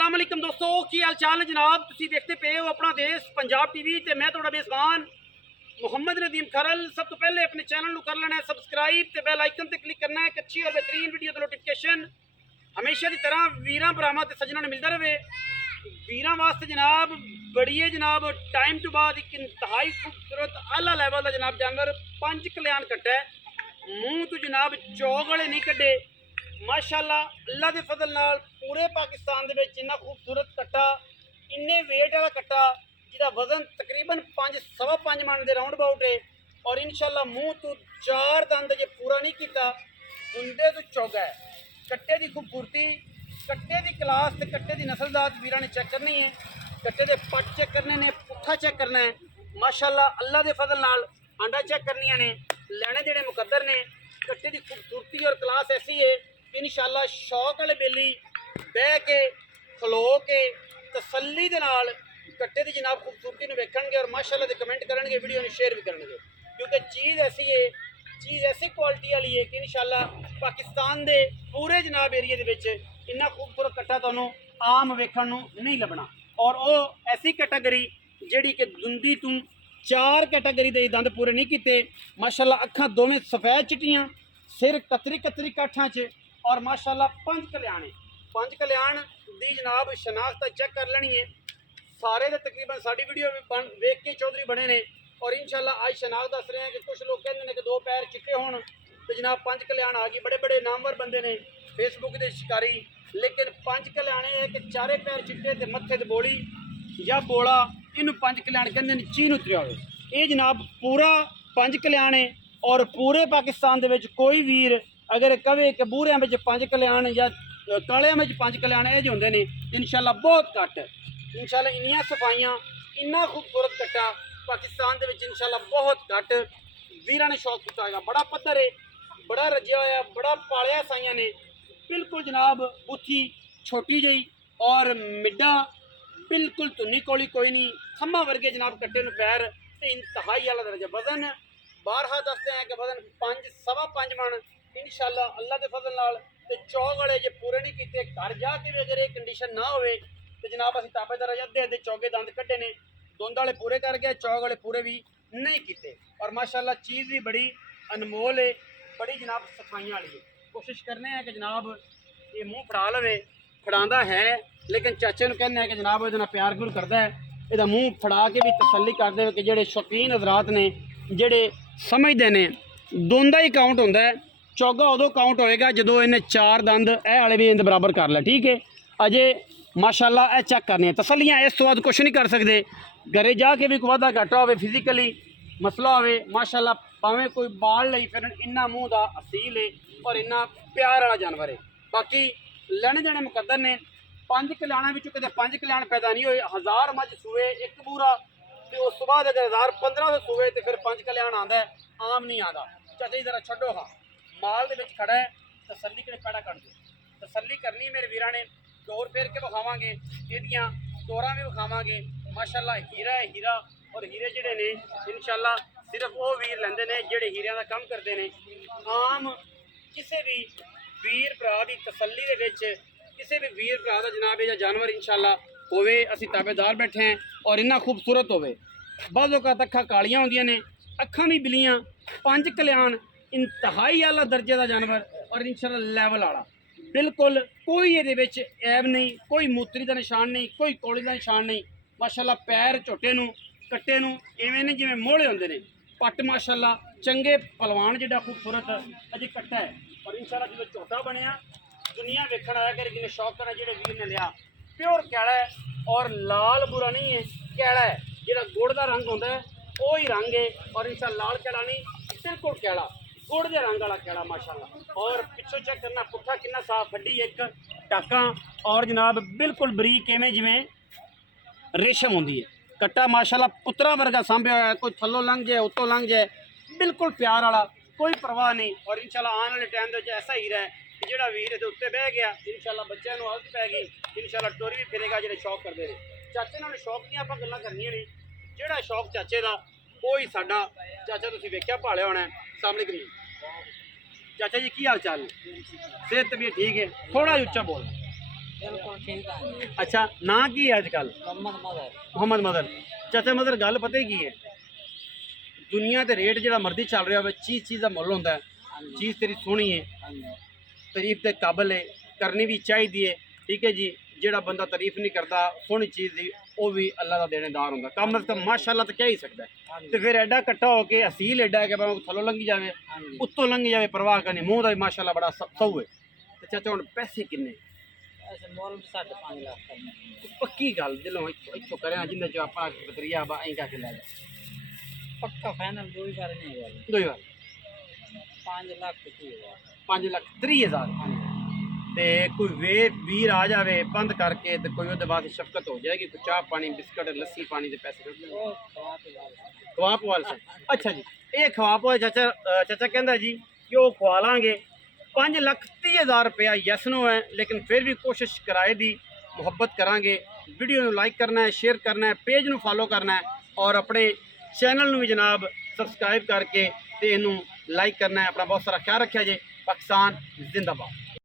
अस्सलाम वालेकुम दोस्तों, की हाल चाल है जनाब। तुसी देखते पे हो अपना देश पंजाब टीवी ते मैं थोड़ा मेज़बान मुहम्मद नदीम खरल। सब तो पहले अपने चैनल को कर लेना है सब्सक्राइब ते बेल आइकन ते क्लिक करना है कि अच्छी और बेहतरीन वीडियो दी नोटिफिकेशन हमेशा की तरह वीरां भरावां ते सज्जनां नूं मिलदा रहे। वीरां वास्ते जनाब बड़ी है जनाब टाइम तो बाद एक इंतहाई खूबसूरत आला लैवल का जनाब जानवर 5 कल्याण कट्टा है। मूँह तो जनाब चौक वाले नहीं कड्डे, माशाअल्लाह अल्लाह के फजल नाल पूरे पाकिस्तान दे विच इन्ना खूबसूरत कट्टा, इन्ने वेट वाला कट्टा जिहदा वजन तकरीबन 5.5 मन के राउंड अबाउट है। और इंशाअल्लाह मूँह तो 4 दंद जे पूरा नहीं किया, दुंदे तो चौगा है। कट्टे की खूबसूरती, कट्टे की क्लास ते कट्टे की नस्लदात वीरां ने चेक करनी है। कट्टे के पट चेक करने ने, पुट्ठा चेक करना है। माशाअल्लाह अल्लाह के फजल नाल आंडा चेक करनियां ने, लैने देने मुकद्दर ने। कट्टे की खूबसूरती और क्लास ऐसी है इंशाअल्लाह शौक वाले बेली बह के खलो के तसल्ली दे नाल कट्टे की जनाब खूबसूरती नूं वेखणगे और माशाअल्लाह दे कमेंट करनगे, वीडियो नूं शेयर भी करनगे, क्योंकि चीज़ ऐसी है, चीज़ ऐसी क्वालिटी वाली है कि इंशाअल्लाह पाकिस्तान दे पूरे जनाब एरिए दे विच इन्ना खूबसूरत कट्टा तुहानूं आम वेखण नूं नहीं लभना। और वो ऐसी कैटागरी जिहड़ी कि दुंदी तूं 4 कैटागरी दे दंद पूरे नहीं कीते। माशाअल्लाह अखां दोवें सफेद चिट्टियां, सिर कतरी कतरी काठां च और माशाअल्लाह 5 कल्याण है। 5 कल्याण दी जनाब शनाख्त चेक कर लेनी है। सारे दे तकरीबन साड़ी वीडियो भी वेख के चौधरी बने ने। और इंशाअल्लाह आज शनाख्त दस रहे हैं कि कुछ लोग कहते हैं कि 2 पैर चिट्टे होण तो जनाब 5 कल्याण आ गई। बड़े बड़े नामवर बंदे ने फेसबुक के शिकारी, लेकिन 5 कल्याण है कि 4 पैर चिट्टे ते मत्थे ते बोली या बोला, इनू 5 कल्याण कहते हैं। चीन उतरिया हो ये जनाब पूरा 5 कल्याण है। और पूरे पाकिस्तान दे विच कोई वीर अगर कहे कि बूरियां में 5 कल्याण या कालियां में 5 कल्याण ये जो होंगे ने इंशाअल्लाह बहुत घट। इंशाअल्लाह इन्नियां सफाइयां, इन्ना खूबसूरत कट्टा पाकिस्तान दे विच इंशाअल्लाह बहुत घट वीरां ने शौक किया होगा। बड़ा पत्थर है, बड़ा रजिया होया, बड़ा पालिया साइयां ने, बिल्कुल जनाब बुथी छोटी जी और मिड्डा बिल्कुल धुनी कोली कोई नहीं, थम्मा वर्गे जनाब कट्टे नूं पैर ते इंतहाई वाला दर्जा। वजन बारहा दसते हैं कि वजन 5.5 मन इंशाअल्लाह अल्लाह के फजल नाल ते चौक वाले जे पूरे नहीं किए। घर जाके भी अगर ये कंडीशन ना हो तो जनाब असीं ताबेदार अद्धे अद्धे चौके दंद कट्टे ने, दुंद वाले पूरे कर गए, चौक वाले पूरे भी नहीं किए। और माशाअल्लाह चीज़ भी बड़ी अनमोल है, बड़ी जनाब सफाइयां वाली है। कोशिश करने हैं कि जनाब ये मूँह फड़ा लवे, फड़ा है, लेकिन चाचे नूं कहने कि जनाब ये प्यार प्यूर करता है, यदा मूँह फड़ा के भी तसल्ली कर दे कि जेडे शौकीन हजरात ने, जेडे समझते हैं दुंद ही काउंट होंदा है। चौगा उदों काउंट होएगा जो इन्हें 4 दंद ए वाले भी इनके बराबर कर लिया। ठीक है, अजे माशाअल्लाह ए चेक करने तसलियाँ, इस तो बाद कुछ नहीं कर सकते। घरे जाके भी कोई वाधा घाटा हो, फिजिकली मसला हो, माशाअल्लाह भावें कोई बाल लई फिर इन्ना मूँह का असील है और इन्ना प्यार वाला जानवर है। बाकी लैने देने मुकद्दर ने। 5 कल्याणों में कदे 5 कल्याण पैदा नहीं हुए। 1000 मझ सूए एक बूरा तो उस बाद अगर 1000-1500 सूए तो फिर 5 कल्याण आंदा है, आम नहीं आता। चाचा जी जरा छड्डो, हाँ माल दे विच खड़ा है, तसल्ली के पैड़ा कर दो, तसल्ली करनी मेरे वीरां ने। टोर फेर के विखावांगे, एदियां टोरां भी विखावांगे। माशाअल्लाह हीरा है, हीरा। और हीरे जिहड़े ने इंशाअल्लाह सिर्फ वो वीर लैंदे ने जिहड़े हीरियां दा काम करते हैं। आम किसी भी वीर भरा की तसल्ली दे विच किसी भी वीर भरा का जनाब या जानवर इंशाअल्लाह होवे, असीं ताबेदार बैठे हैं और इन्ना खूबसूरत होवे। बाज़ औकात अखां कालियां होंदियां ने, अखां भी बिलियां। 5 कल्याण इंतहाई आला दर्जे का जानवर और इंशाअल्लाह लैवल वाला, बिल्कुल कोई ये ऐब नहीं, कोई मूत्री का निशान नहीं, कोई कौड़ी का निशान नहीं। माशाअल्लाह पैर झोटे नूं कट्टे नूं इवें ने जिवें मोहले होंदे ने। पट माशाअल्लाह चंगे पलवान जिहड़ा खूबसूरत अजे कट्टा है। और इंशाअल्लाह जो झोटा बनया दुनिया वेखण आया कर, जिन्हें शौक करना जिहड़े वीर ने लिया प्योर कैड़ा है और लाल बुरा नहीं है, कैड़ा है। जिहड़ा गुड़ का रंग होंदा है वो ही रंग है और इंशाअल्लाह लाल कैड़ा नहीं, बिल्कुल कैड़ा गुड़ के रंग वाला कैड़ा माशाअल्लाह। और पिछों चेक करना पुट्ठा कितना साफ, हड्डी एक टाका और जनाब बिल्कुल बरीक इवें जिवें रेशम होंदी है। कट्टा माशाअल्लाह पुत्रा वर्गा सांभ्या होया, कोई थल्लों लंघ जाए उत्तों लंघ जाए, बिल्कुल प्यार वाला, कोई परवाह नहीं। और इंशाअल्लाह आने वाले टाइम के ऐसा हीरा है कि जिहड़ा वीर इहदे उत्ते बह गया इंशाअल्लाह बच्चों को आदत पै गई, इंशाअल्लाह टोरी भी फिरेगा जिहड़े शौक करते हैं। चाचे नाल शौक दी आपां गल्लां करनियां ने, जिहड़ा शौक चाचे का वो ही साडा। चाचा तुसीं वेख्या भालिया होना है। अस्सलाम वालेकुम चाचा जी, की हाल चाल है? सेहत तबीयत ठीक है? थोड़ा उच्चा बोल। ਬਿਲਕੁਲ ਠੀਕ ਆ ਜੀ। ਅੱਛਾ, ਨਾਂ ਕੀ ਹੈ ਅੱਜ ਕੱਲ? ਮੁਹੰਮਦ ਮਦਰ। ਮੁਹੰਮਦ ਮਦਰ। ਚਾਚਾ ਮਦਰ, ਗੱਲ ਪਤਾ ਕੀ ਹੈ, ਦੁਨੀਆ ਤੇ ਰੇਟ ਜਿਹੜਾ ਮਰਜ਼ੀ ਚੱਲ ਰਿਹਾ ਹੋਵੇ, ਚੀਜ਼ ਦਾ ਮੁੱਲ ਹੁੰਦਾ ਹੈ। ਹਾਂਜੀ ਚੀਜ਼ ਤੇਰੀ ਸੋਹਣੀ ਹੈ, ਹਾਂਜੀ ਤਾਰੀਫ ਦੇ ਕਾਬਲ ਹੈ, ਕਰਨੀ ਵੀ ਚਾਹੀਦੀ ਹੈ, ਠੀਕ ਹੈ ਜੀ। ਜਿਹੜਾ ਬੰਦਾ ਤਾਰੀਫ ਨਹੀਂ ਕਰਦਾ ਸੋਹਣੀ ਚੀਜ਼ ਦੀ, ਉਹ ਵੀ ਅੱਲਾ ਦਾ ਦੇਣੇਦਾਰ ਹੁੰਦਾ। ਕੰਮ ਅਸ ਕਮ ਮਾਸ਼ਾਅੱਲਾ ਤਾਂ ਕਹਿ ਹੀ ਸਕਦਾ ਹੈ। ਹਾਂਜੀ ਤੇ ਫਿਰ ਐਡਾ ਇਕੱਠਾ ਹੋ ਕੇ ਅਸੀਲ ਐਡਾ ਹੈ ਕਿ ਭਾਵੇਂ ਥੱਲੋਂ ਲੰਘੀ ਜਾਵੇ, ਹਾਂਜੀ। ਉੱਤੋਂ ਲੰਘੀ ਜਾਵੇ, ਪਰਵਾਹ ਕਰਨੀ। ਮੂੰਹ ਦਾ ਵੀ ਮਾਸ਼ਾਅੱਲਾ ਬੜਾ ਸਹੂ ਹੈ। ਤੇ ਚਾਚਾ ਹੁਣ ਪੈਸੇ ਕਿੰਨੇ? ਐਸੇ ਮੁੱਲ 5.5 ਲੱਖ ਕਰਨਾ। ਪੱਕੀ ਗੱਲ ਦਿਲੋਂ ਇੱਥੋਂ ਕਰਿਆ, ਜਿੰਦੇ ਚ ਆਪਣਾ ਬਤਰੀਆ ਬਾ ਐਂ ਕਰਕੇ ਲੈ ਜਾ। ਪੱਕਾ ਫਾਈਨਲ ਦੋ ਹੀ ਕਰਨੇ ਹੈ ਜੀ। ਦੋ ਹੀ ਵਾਰ 5 ਲੱਖ ਕੀ ਹੋਇਆ? 5,30,000। ਹਾਂਜੀ ਤੇ ਕੋਈ ਵੇ ਵੀਰ ਆ ਜਾਵੇ ਬੰਦ ਕਰਕੇ, ਤੇ ਕੋਈ ਉਹਦੇ ਬਾਅਦ ਸ਼ਫਕਤ ਹੋ ਜਾਏਗੀ, ਕੋਈ ਚਾਹ ਪਾਣੀ ਬਿਸਕਟ ਲੱਸੀ ਪਾਣੀ ਦੇ ਪੈਸੇ ਕੱਢ ਲੈਣੇ। ਉਹ ਖਵਾ ਤੇ ਗੱਲ। ਖਵਾਪ ਵਾਲ ਸੇ। ਅੱਛਾ ਜੀ, ਇਹ ਖਵਾਪ ਹੋਏ ਚਾਚਾ। ਚਾਚਾ ਕਹਿੰਦਾ ਜੀ ਕਿ ਉਹ ਖਵਾ ਲਾਂਗੇ। 5,30,000 रुपया यस नो है, लेकिन फिर भी कोशिश किराए की मुहब्बत करांगे। वीडियो में लाइक करना है, शेयर करना है, पेज में फॉलो करना है, और अपने चैनल में भी जनाब सबसक्राइब करके ते इनू लाइक करना है। अपना बहुत सारा ख्याल रखा जे। पाकिस्तान जिंदाबाद।